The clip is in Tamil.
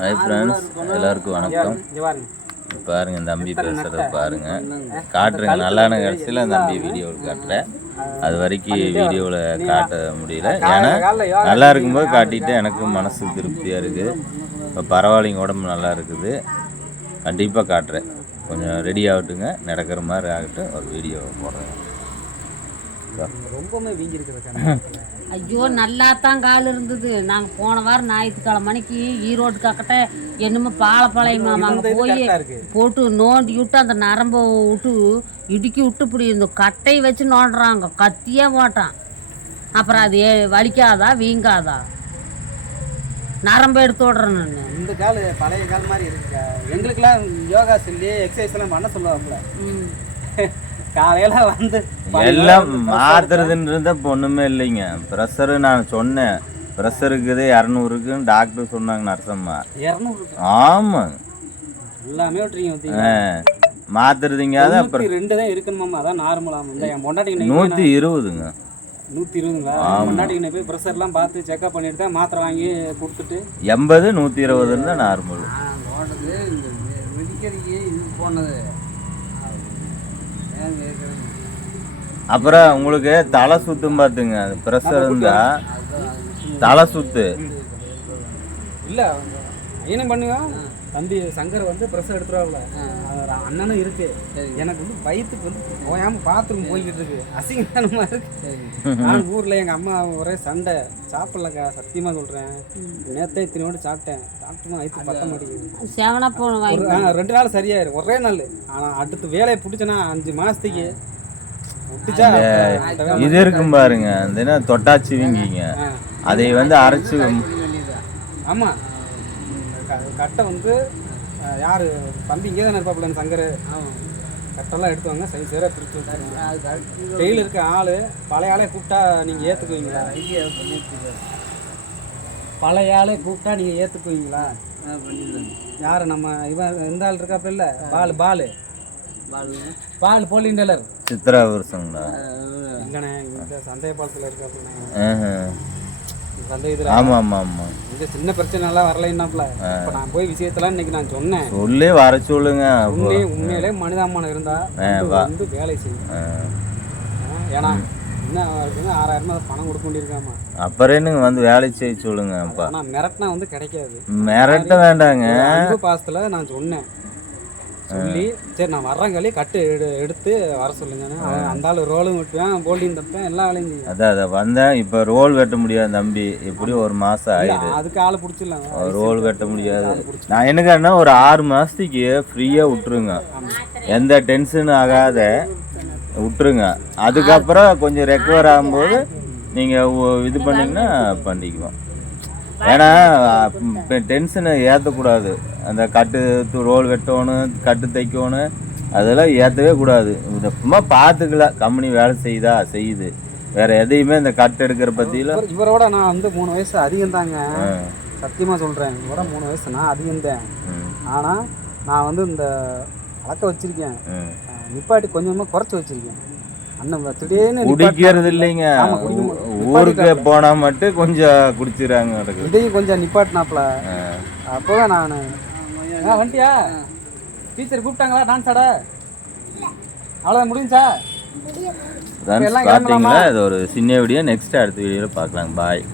ஹாய் ஃப்ரெண்ட்ஸ், எல்லாருக்கும் வணக்கம். பாருங்க இந்த தம்பி பேசுகிறத பாருங்க, காட்டுறேங்க. நல்லான கடைசியில் அந்த தம்பி வீடியோவில் காட்டுறேன். அது வரைக்கும் வீடியோவில் காட்ட முடியல, ஏன்னா நல்லா இருக்கும்போது காட்டிட்டு எனக்கு மனசு திருப்தியாக இருக்குது. இப்போ பரவாயில்லைங்க, உடம்பு நல்லா இருக்குது. கண்டிப்பாக காட்டுறேன். கொஞ்சம் ரெடி ஆகட்டுங்க, நடக்கிற மாதிரி ஆகட்டும், ஒரு வீடியோ போடுறேன். ரொம்பவே வீங்கிருக்கு. ஐயோ, நல்லா தான் கால் இருந்தது. நாங்கள் போன வாரம் ஞாயிற்றுக்கிழமை மணிக்கு ஈரோடு கக்கட்ட என்னமோ பாலப்பாளையம் அங்கே போய் போட்டு நோண்டி விட்டு அந்த நரம்பை விட்டு இடுக்கி விட்டு இப்படி இந்த கட்டையை வச்சு நோண்டுறாங்க, கத்தியே போட்டான். அப்புறம் அது வலிக்காதா வீங்காதா? நரம்பு எடுத்து விடுறேன் நான். இந்த கால் பழைய கால் மாதிரி இருக்கு. எங்களுக்கெல்லாம் யோகா சொல்லி எக்ஸசைஸ் எல்லாம் பண்ண சொல்லுவாப்புல. காலையில வந்து எல்லாம் மாத்துறதுன்றது ஒண்ணுமே இல்லைங்க. ப்ரெஷரு நான் சொன்னேன், ப்ரெஷர் இருக்குது 200க்குன்னு டாக்டர் சொன்னாங்க, நர்சம்மா. 200? ஆமாங்க, எல்லாமே விட்டுறீங்க. மாத்துறதுங்க. அதான் 2 தான் இருக்கணுமாமா, அதான் நார்மலாக. இந்த என் பொண்டாட்டி 120ங்க. 120ங்களா? பொண்டாட்டிக்கு போய் ப்ரெஷர்லாம் பார்த்து செக்அப் பண்ணிட்டு தான் மாத்திரை வாங்கி கொடுத்துட்டு 80 120 தான் நார்மல். போனது அப்புறம் உங்களுக்கு தலை சுத்தும் பார்த்துங்க. ப்ரெஷர் இருந்தா தலை சுத்து இல்லை. ஐயனும் பண்ணுங்க. தம்பி சங்கர் வந்து ப்ரெஷர் எடுத்துருவாங்கள, அண்ணனும் இருக்கு. எனக்கு வந்து வயிற்றுக்கு வந்து போயாமல் பாத்ரூம் போய்கிட்டு இருக்கு, அசிங்கமா இருக்கு. நான் ஊரில் எங்கள் அம்மா ஒரே சண்டை, சாப்பிடலக்கா, சத்தியமாக சொல்கிறேன். நேற்றே இத்தனையோடு சாப்பிட்டேன், சாப்பிட்டுமா வயிற்று பத்த மாட்டேங்குது. 2 நாள் சரியாயிரும், ஒரே நாள். ஆனால் அடுத்து வேலையை பிடிச்சேன்னா 5 மாதத்துக்கு இது இருக்கும் பாருங்க. அந்த தொட்டாச்சி வீங்கிங்க, அதை வந்து அரைச்சு. ஆமாம், கட்டை வந்து யார் தம்பி இங்கே தானே இருப்பாப்புல சங்கர். கட்டெல்லாம் எடுத்துவாங்க, சரி சரியாக பிரித்து வச்சுருவாங்க. டெய்லி இருக்க ஆள் பழைய ஆளே கூப்பிட்டா நீங்கள் ஏற்றுக்குவீங்களா? பழைய ஆளே கூப்பிட்டா நீங்கள் ஏற்றுக்குவீங்களா? யார் நம்ம இவன் எந்த ஆள் இருக்காப்புல? இல்லை, பால் போலிங் டெய்லர் சித்ரா வருஷங்களா? இல்லைண்ணே, இந்த சந்தேக பாலத்தில் இருக்காப்புல. ஆமா ஆமா ஆமா, இந்த சின்ன பிரச்சனை எல்லாம் வரலைன்னாப்ல. இப்ப நான் போய் விஷயத்தெல்லாம் இன்னைக்கு நான் சொன்னேன். சொல்லி வர சொல்லுங்க. உண்மையிலே மனிதாமானம் இருந்தா வந்து வேலை செய்யும். ஏன்னா என்ன இருக்குன்னா 6000 பணம் கொடுக்க வேண்டியிருக்காமா. அப்புறம் என்னங்க வந்து வேலை செய்ய சொல்லுங்க. ஆனா மிரட்டினா வந்து கிடைக்காது. மிரட்ட வேண்டாங்க. பாசத்துல நான் சொன்னேன், சொல்லி சரி நான் வர்றேங்களே கட்டு எடுத்து வர சொல்லுங்க. அந்த ஆள் ரோலும் வெட்டுவேன், போல்டிங் தப்பேன், எல்லா வேலையும் செய்யும். அதான் வந்தேன். இப்போ ரோல் வெட்ட முடியாது தம்பி, இப்படி 1 மாதம் ஆயிடுது. அதுக்கு ஆள் பிடிச்சிடலாம். ரோல் வெட்ட முடியாது. நான் என்னக்கன்னா ஒரு 6 மாதத்துக்கு ஃப்ரீயாக விட்டுருங்க, எந்த டென்ஷனும் ஆகாத விட்டுருங்க. அதுக்கப்புறம் கொஞ்சம் ரெக்கவர் ஆகும்போது நீங்கள் இது பண்ணிங்கன்னா பண்ணிக்குவோம். ஏன்னா இப்போ டென்ஷனை ஏற்றக்கூடாது. அந்த கட்டு ரோல் வெட்டணும், கட்டு தைக்கணும், அதெல்லாம் ஏற்றவே கூடாது. சும்மா பார்த்துக்கலாம், கம்பெனி வேலை செய்யுது, வேறு எதையுமே இந்த கட்டு எடுக்கிற பற்றியில். இவரோட நான் வந்து 3 வயசு அதிகம் தாங்க, சத்தியமாக சொல்கிறேன். இவரோட 3 வயசு நான் அதிகம் தான். ஆனால் நான் வந்து இந்த வழக்க வச்சுருக்கேன், நிப்பாட்டி கொஞ்சமாக குறைச்சி வச்சுருக்கேன். அண்ணன் திடீர்னு குடிக்கிறது இல்லைங்க, ஊருக்கு போனா மட்டும் கொஞ்சம் குடிச்சிடறாங்க. இதையும் கொஞ்சம் நிப்பாட்டினாப்ல. அப்போதான் நான் வந்துட்டியா, டீச்சர் கூப்பிட்டாங்களா டான்ஸ் ஆட? அவ்வளோதான் முடிஞ்சா? பார்த்தீங்களா? இது ஒரு சின்ன வீடியோ. நெக்ஸ்ட் அடுத்த வீடியோவில் பார்க்கலாம். பாய்.